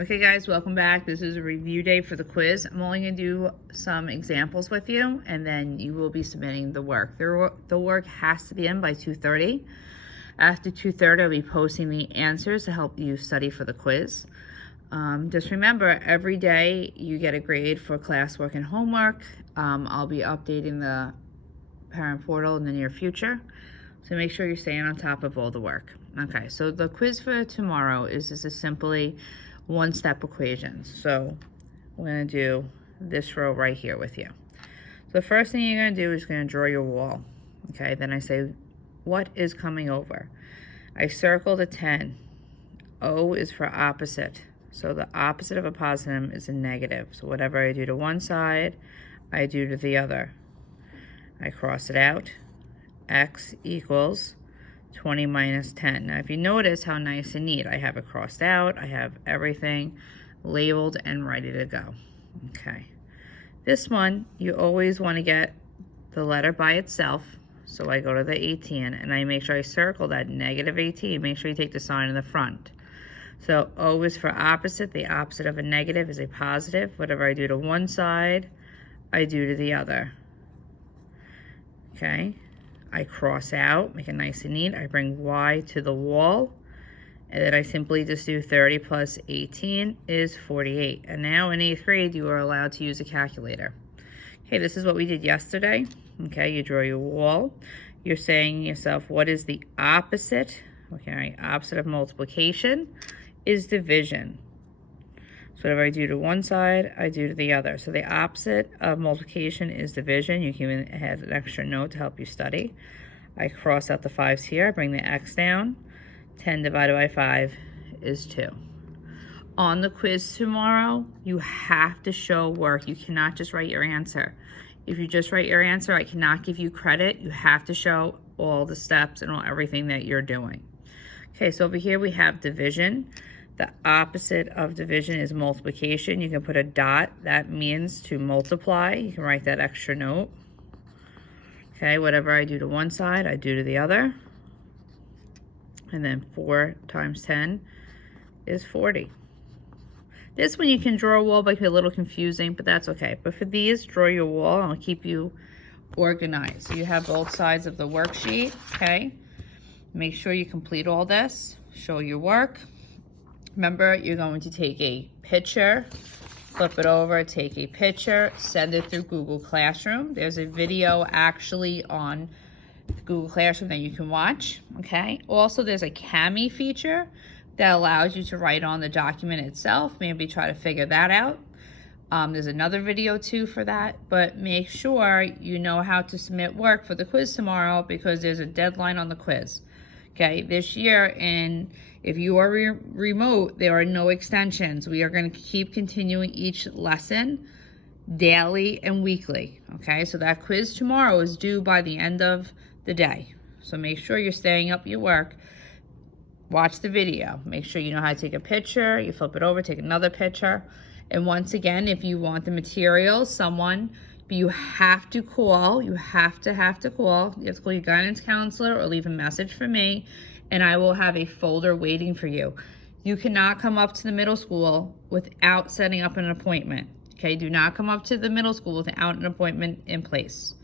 Okay guys, welcome back. This is a review day for the quiz. I'm only going to do some examples with you and then you will be submitting the work. The work has to be in by 2:30. After 2:30, I'll be posting the answers to help you study for the quiz. Just remember, every day you get a grade for classwork and homework. I'll be updating the parent portal in the near future. So make sure you're staying on top of all the work. Okay, so the quiz for tomorrow is just simply one-step equations. So we're going to do this row right here with you. So the first thing you're going to do is going to draw your wall. Okay, then I say, what is coming over? I circled a 10. O is for opposite. So the opposite of a positive is a negative. So whatever I do to one side, I do to the other. I cross it out. X equals 20 minus 10. Now, if you notice how nice and neat, I have it crossed out, I have everything labeled and ready to go. Okay. This one, you always want to get the letter by itself. So I go to the 18 and I make sure I circle that negative 18. Make sure you take the sign in the front. So O is for opposite. The opposite of a negative is a positive. Whatever I do to one side, I do to the other. Okay. I cross out, make it nice and neat. I bring Y to the wall, and then I simply just do 30 plus 18 is 48. And now in 8th grade, you are allowed to use a calculator. Okay, this is what we did yesterday. Okay, you draw your wall. You're saying to yourself, what is the opposite? Okay, opposite of multiplication is division. So whatever I do to one side, I do to the other. So the opposite of multiplication is division. You can even add an extra note to help you study. I cross out the 5s here, I bring the X down. 10 divided by 5 is 2. On the quiz tomorrow, you have to show work. You cannot just write your answer. If you just write your answer, I cannot give you credit. You have to show all the steps and everything that you're doing. Okay, so over here we have division. The opposite of division is multiplication. You can put a dot. That means to multiply. You can write that extra note. Okay, whatever I do to one side, I do to the other. And then 4 times 10 is 40. This one you can draw a wall, but it can be a little confusing, but that's okay. But for these, draw your wall, and I'll keep you organized. So you have both sides of the worksheet, okay? Make sure you complete all this. Show your work. Remember, you're going to take a picture, flip it over, take a picture, send it through Google Classroom. There's a video actually on Google Classroom that you can watch, okay? Also, there's a Kami feature that allows you to write on the document itself. Maybe try to figure that out. There's another video too for that, but make sure you know how to submit work for the quiz tomorrow because there's a deadline on the quiz. Okay, this year, and if you are remote, there are no extensions. We are going to keep continuing each lesson daily and weekly. Okay, so that quiz tomorrow is due by the end of the day. So make sure you're staying up your work. Watch the video. Make sure you know how to take a picture. You flip it over, take another picture. And once again, if you want the materials, you have to call. You have to call. You have to call your guidance counselor or leave a message for me, and I will have a folder waiting for you. You cannot come up to the middle school without setting up an appointment. Okay, do not come up to the middle school without an appointment in place.